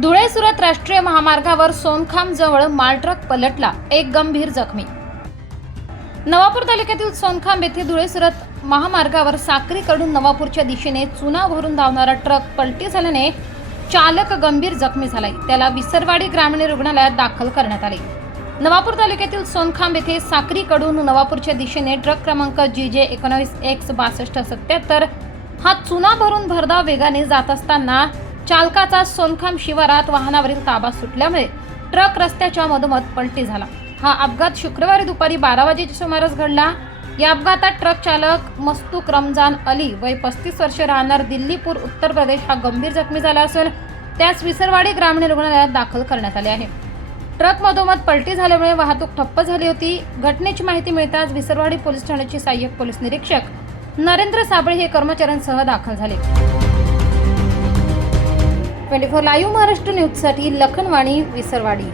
धुळे सुरत राष्ट्रीय महामार्गावर सोनखाम जवळ मालट्रक पलटला. एक गंभीर जखमी. नवापूर तालुक्यातील सोनखांब येथे धुळे सुरत महामार्गावर साक्रीकडून नवापूरच्या दिशेने चुना भरून धावणारा ट्रक पलटी झाल्याने चालक गंभीर जखमी झालाय. त्याला विसरवाडी ग्रामीण रुग्णालयात दाखल करण्यात आले. नवापूर तालुक्यातील सोनखांब येथे साक्रीकडून नवापूरच्या दिशेने ट्रक क्रमांक जी जे एकोणावीस एक्स बासष्ट सत्याहत्तर हा चुना भरून भरधाव वेगाने जात असताना चालकाचा सोनखांब शिवारात वाहनावरील ताबा सुटल्यामुळे ट्रक रस्त्याच्या मधोमध पलटी झाला. हा अपघात शुक्रवारी दुपारी बारा वाजेच्या सुमारास घडला. या अपघातात ट्रक चालक मस्तूक रमजान अली वय पस्तीस वर्षे राहणार दिल्लीपूर उत्तर प्रदेश हा गंभीर जखमी झाला असून त्यास विसरवाडी ग्रामीण रुग्णालयात दाखल करण्यात आले आहे. ट्रक मधोमध पलटी झाल्यामुळे वाहतूक ठप्प झाली होती. घटनेची माहिती मिळताच विसरवाडी पोलीस ठाण्याचे सहाय्यक पोलीस निरीक्षक नरेंद्र साबळे हे कर्मचाऱ्यांसह दाखल झाले. ट्वेंटी फोर लाईव्ह महाराष्ट्र न्यूजसाठी लखनवाणी विसरवाडी.